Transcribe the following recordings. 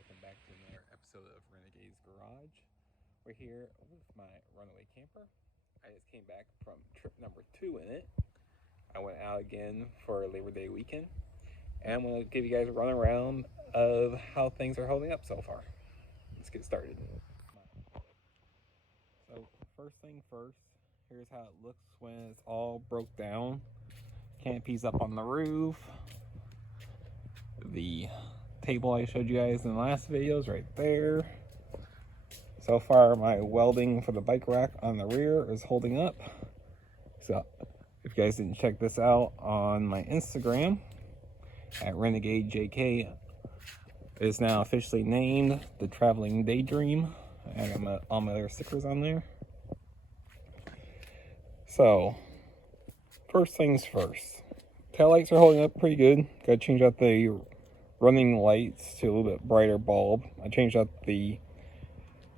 welcome back to another episode of Renegadesgarage. We're here with my Runaway camper. I just came back from trip number 2 in it. I went out again for Labor Day weekend, and I'm going to give you guys a run around of how things are holding up so far. Let's get started. So first thing first, here's how it looks when it's all broke down. Canopy's up on the roof. The table I showed you guys in the last video is right there. So far my welding for the bike rack on the rear is holding up. So if you guys didn't check this out on my Instagram at RenegadeJK, it is now officially named the Traveling Daydream. I got all my other stickers on there. So first things first, taillights are holding up pretty good. Gotta change out the running lights to a little bit brighter bulb. I changed out the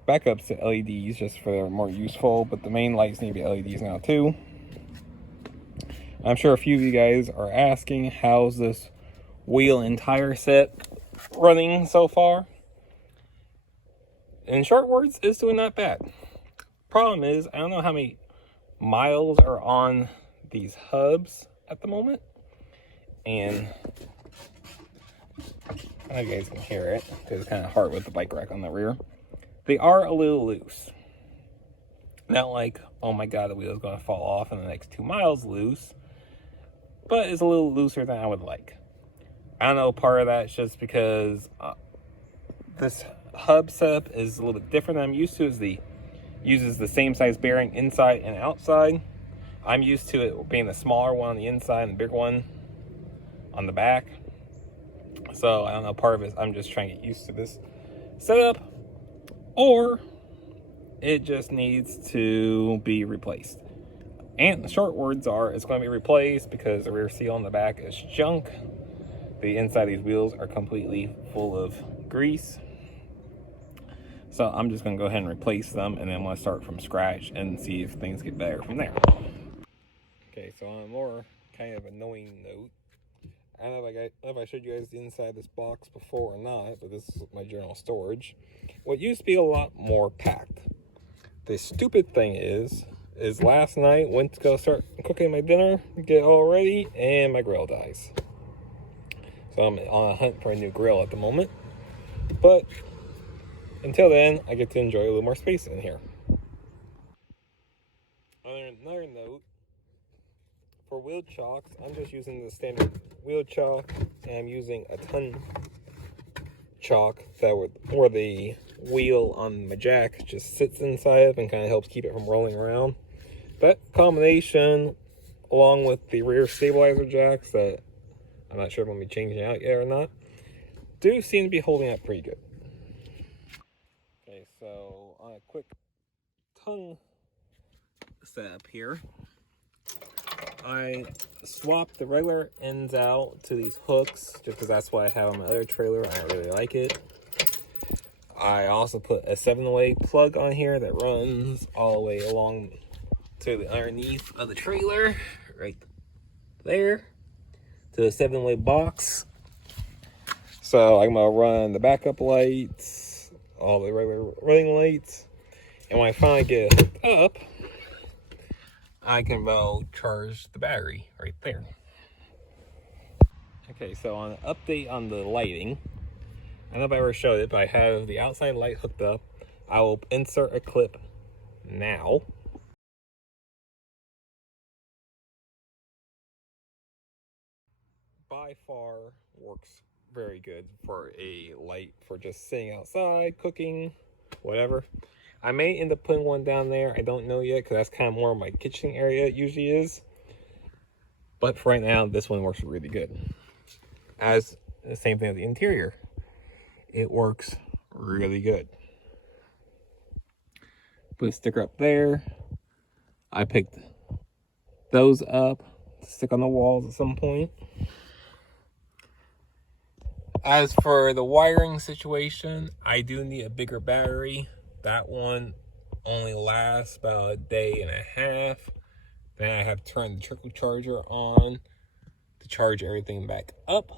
backups to LEDs just for they're more useful, but the main lights need to be LEDs now too. I'm sure a few of you guys are asking, how's this wheel and tire set running so far? In short words, it's doing not bad. Problem is, I don't know how many miles are on these hubs at the moment, and I don't know if you guys can hear it because it's kind of hard with the bike rack on the rear. They are a little loose. Not like, oh my god, the wheel is going to fall off in the next 2 miles loose, but it's a little looser than I would like. I don't know, part of that's just because this hub setup is a little bit different than I'm used to. Uses the same size bearing inside and outside. I'm used to it being the smaller one on the inside and the bigger one on the back. So I don't know, part of it I'm just trying to get used to this setup, or it just needs to be replaced. And the short words are, it's going to be replaced because the rear seal on the back is junk. The inside of these wheels are completely full of grease. So I'm just going to go ahead and replace them, and then I'm going to start from scratch and see if things get better from there. Okay, so on a more kind of annoying note, I don't know if I showed you guys the inside of this box before or not, but this is my general storage. What used to be a lot more packed. The stupid thing is last night went to go start cooking my dinner, get it all ready, and my grill dies. So I'm on a hunt for a new grill at the moment. But until then, I get to enjoy a little more space in here. On another note, for wheel chocks, I'm just using the standard wheel chalk, and I'm using a ton chalk where the wheel on my jack just sits inside of and kind of helps keep it from rolling around. That combination, along with the rear stabilizer jacks that I'm not sure if I'm going to be changing out yet or not, do seem to be holding up pretty good. Okay, so on a quick tongue setup here, I swapped the regular ends out to these hooks just because that's what I have on my other trailer. I don't really like it. I also put a 7-way plug on here that runs all the way along to the underneath of the trailer, right there, to the 7-way box. So I'm gonna run the backup lights, all the regular running lights, and when I finally get it hooked up, I can charge the battery right there. Okay, so on an update on the lighting, I don't know if I ever showed it, but I have the outside light hooked up. I will insert a clip now. By far works very good for a light for just sitting outside, cooking, whatever. I may end up putting one down there. I don't know yet because that's kind of more my kitchen area it usually is. But for right now, this one works really good. As the same thing with the interior. It works really good. Put a sticker up there. I picked those up to stick on the walls at some point. As for the wiring situation, I do need a bigger battery. That one only lasts about a day and a half. Then I have to turn the trickle charger on to charge everything back up.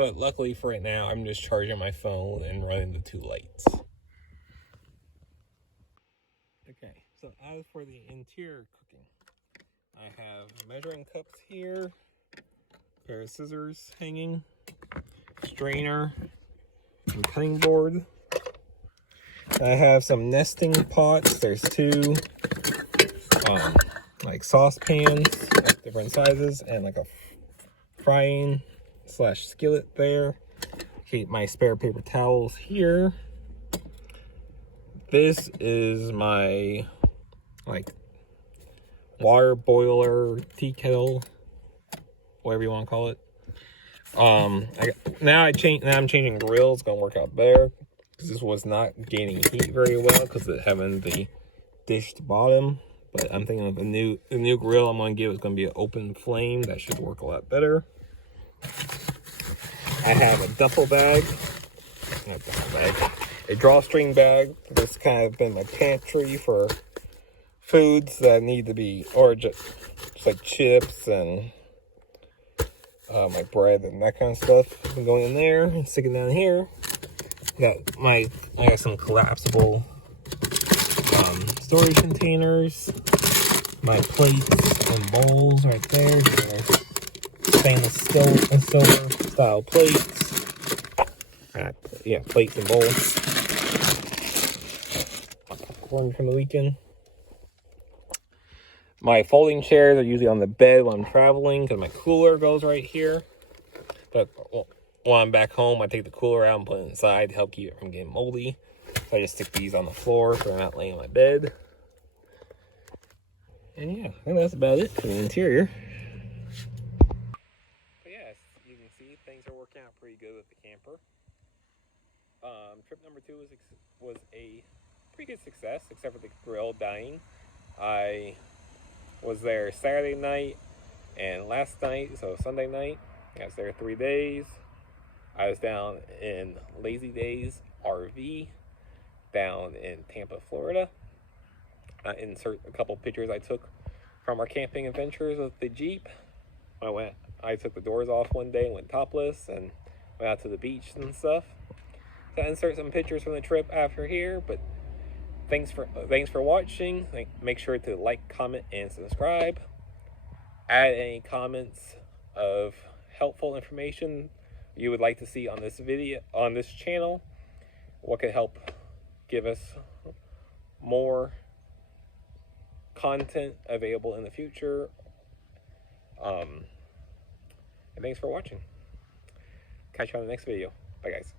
But luckily for right now, I'm just charging my phone and running the 2 lights. Okay, so as for the interior cooking, I have measuring cups here, pair of scissors hanging, strainer, and cutting board. I have some nesting pots. There's 2, like saucepans, different sizes, and like a frying / skillet there. Keep my spare paper towels here. This is my like water boiler, tea kettle, whatever you want to call it. Now I'm changing grill. It's gonna work out better because this was not gaining heat very well because of having the dished bottom. But I'm thinking of the new grill I'm gonna give is gonna be an open flame. That should work a lot better. I have a duffel bag, not duffel bag, a drawstring bag. This kind of been my pantry for foods that need to be, or just like chips and my bread and that kind of stuff. Been going in there and sticking down here. I got some collapsible storage containers. My plates and bowls right there. Stainless silver style plates. Yeah, plates and bowls. Popcorn from the weekend. My folding chairs are usually on the bed when I'm traveling because my cooler goes right here. But while I'm back home, I take the cooler out and put it inside to help keep it from getting moldy. So I just stick these on the floor so they're not laying on my bed. And yeah, I think that's about it for the interior. But yeah, as you can see, things are working out pretty good with the camper. Trip number 2 was a pretty good success, except for the grill dying. I was there Saturday night and last night, so Sunday night. I was there 3 days. I was down in Lazy Days RV down in Tampa, Florida. I insert a couple pictures I took from our camping adventures with the Jeep. I took the doors off one day and went topless and went out to the beach and stuff. So I insert some pictures from the trip after here, but thanks for watching. Make sure to like, comment, and subscribe. Add any comments of helpful information you would like to see on this video, on this channel. What could help give us more content available in the future. And thanks for watching. Catch you on the next video. Bye, guys.